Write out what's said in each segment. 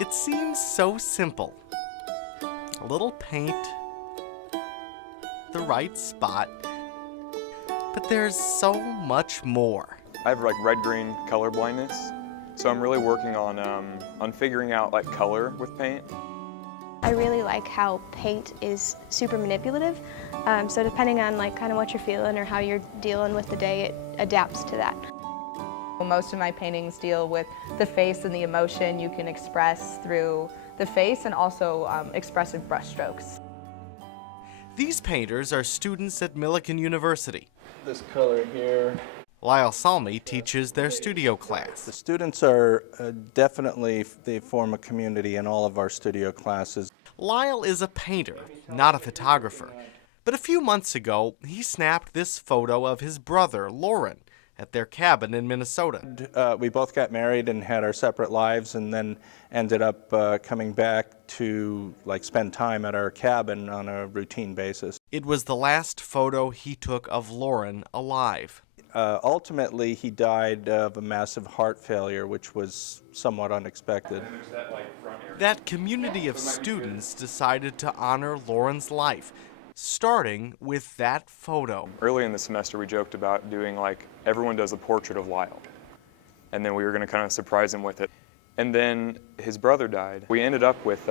It seems so simple. A little paint, the right spot, but there's so much more. I have like red-green color blindness, so I'm really working on figuring out like color with paint. I really like how paint is super manipulative, so depending on like kind of what you're feeling or how you're dealing with the day, it adapts to that. Most of my paintings deal with the face and the emotion you can express through the face, and also expressive brushstrokes. These painters are students at Millikan University. This color here. Lyle Salmi teaches their studio class. The students are definitely, they form a community in all of our studio classes. Lyle is a painter, not a photographer. But a few months ago, he snapped this photo of his brother, Lauren, at their cabin in Minnesota. We both got married and had our separate lives, and then ended up coming back to spend time at our cabin on a routine basis. It was the last photo he took of Lauren alive. Ultimately, he died of a massive heart failure, which was somewhat unexpected. That community of students decided to honor Lauren's life, starting with that photo. Early in the semester, we joked about doing everyone does a portrait of Lyle, and then we were going to kind of surprise him with it. And then his brother died. We ended up with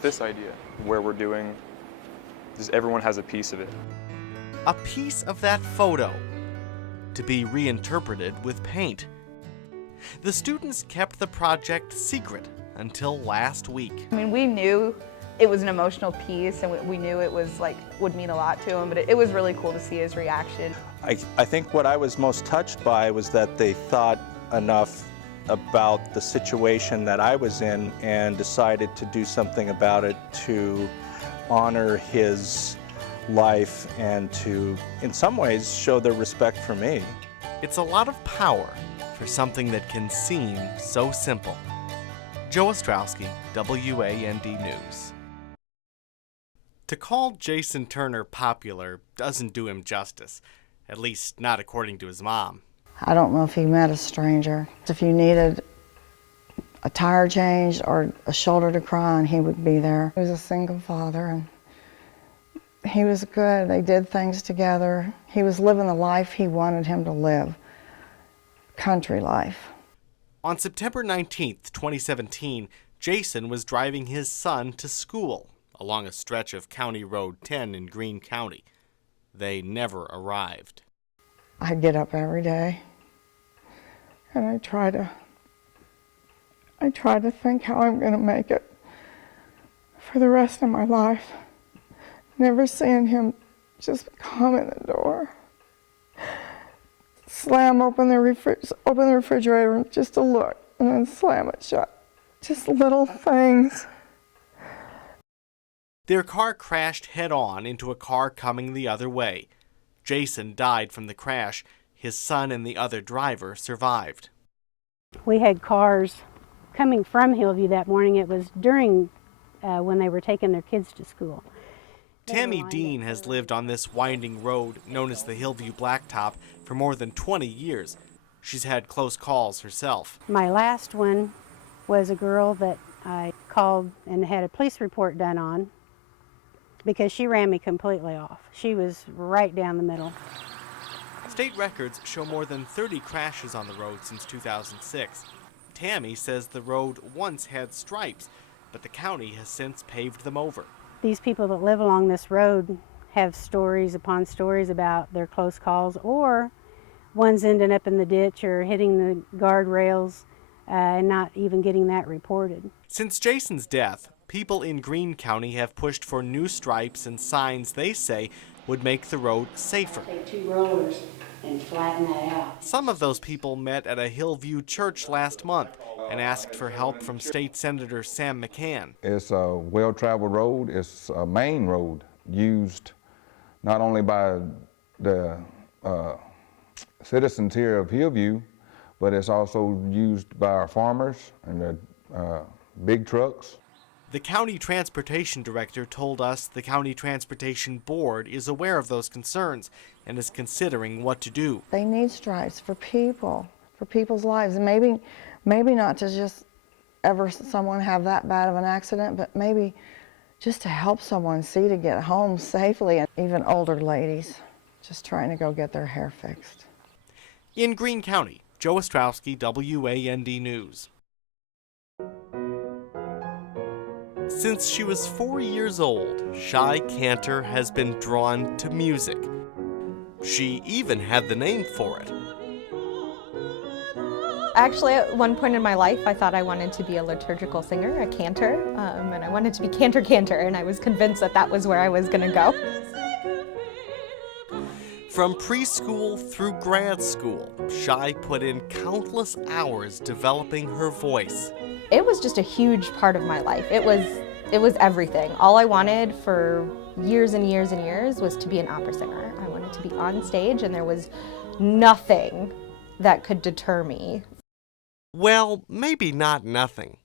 this idea where we're doing just everyone has a piece of it. A piece of that photo to be reinterpreted with paint. The students kept the project secret until last week. I mean, we knew it was an emotional piece, and we knew it was would mean a lot to him, but it was really cool to see his reaction. I think what I was most touched by was that they thought enough about the situation that I was in and decided to do something about it to honor his life and to, in some ways, show their respect for me. It's a lot of power for something that can seem so simple. Joe Astrouski, WAND News. To call Jason Turner popular doesn't do him justice, at least not according to his mom. I don't know if he met a stranger. If you needed a tire changed or a shoulder to cry on, he would be there. He was a single father, and he was good. They did things together. He was living the life he wanted him to live, country life. On September 19th, 2017, Jason was driving his son to school along a stretch of County Road 10 in Greene County. They never arrived. I get up every day and I try to think how I'm going to make it for the rest of my life. Never seeing him just come in the door, open the refrigerator just to look, and then slam it shut. Just little things. Their car crashed head-on into a car coming the other way. Jason died from the crash. His son and the other driver survived. We had cars coming from Hillview that morning. It was during when they were taking their kids to school. Tammy Dean has lived on this winding road known as the Hillview Blacktop for more than 20 years. She's had close calls herself. My last one was a girl that I called and had a police report done on because she ran me completely off. She was right down the middle. State records show more than 30 crashes on the road since 2006. Tammy says the road once had stripes, but the county has since paved them over. These people that live along this road have stories upon stories about their close calls, or ones ending up in the ditch or hitting the guardrails and not even getting that reported. Since Jason's death, people in Greene County have pushed for new stripes and signs they say would make the road safer. Take 2 rollers and flatten that out. Some of those people met at a Hillview church last month and asked for help from State Senator Sam McCann. It's a well-traveled road. It's a main road used not only by the citizens here of Hillview, but it's also used by our farmers and the big trucks. The county transportation director told us the county transportation board is aware of those concerns and is considering what to do. They need stripes for people, for people's lives, and maybe not to just ever someone have that bad of an accident, but maybe just to help someone see to get home safely, and even older ladies just trying to go get their hair fixed. In Greene County, Joe Astrouski, WAND News. Since she was 4 years old, Shy Cantor has been drawn to music. She even had the name for it. Actually, at one point in my life, I thought I wanted to be a liturgical singer, a cantor, and I wanted to be Cantor Cantor, and I was convinced that that was where I was going to go. From preschool through grad school, Shy put in countless hours developing her voice. It was just a huge part of my life. It was everything. All I wanted for years and years and years was to be an opera singer. I wanted to be on stage, and there was nothing that could deter me. Well, maybe not nothing.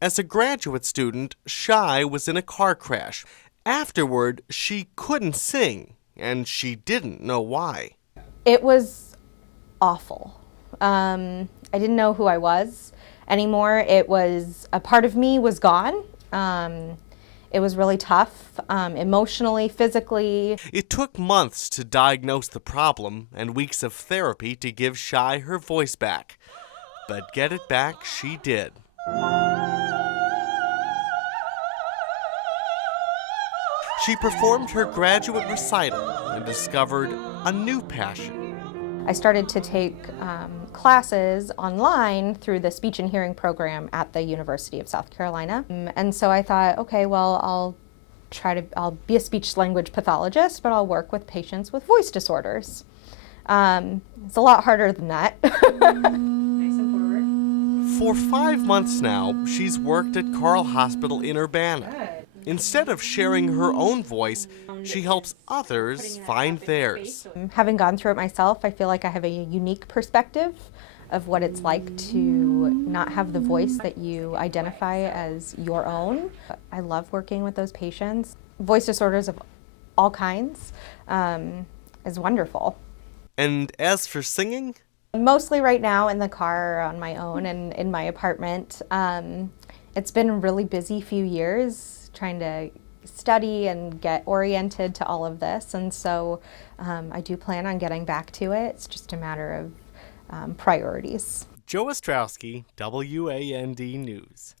As a graduate student, Shy was in a car crash. Afterward, she couldn't sing, and she didn't know why. It was awful. I didn't know who I was anymore. It was, a part of me was gone. It was really tough, emotionally, physically. It took months to diagnose the problem and weeks of therapy to give Shy her voice back. But get it back she did. She performed her graduate recital and discovered a new passion. I started to take classes online through the speech and hearing program at the University of South Carolina. And so I thought, okay, well, I'll be a speech language pathologist, but I'll work with patients with voice disorders. It's a lot harder than that. For 5 months now, she's worked at Carle Hospital in Urbana. Instead of sharing her own voice, she helps others find theirs. Having gone through it myself, I feel like I have a unique perspective of what it's like to not have the voice that you identify as your own. I love working with those patients. Voice disorders of all kinds is wonderful. And as for singing? Mostly right now in the car on my own and in my apartment. It's been a really busy few years trying to study and get oriented to all of this, and so I do plan on getting back to it. It's just a matter of priorities. Joe Astrouski, WAND News.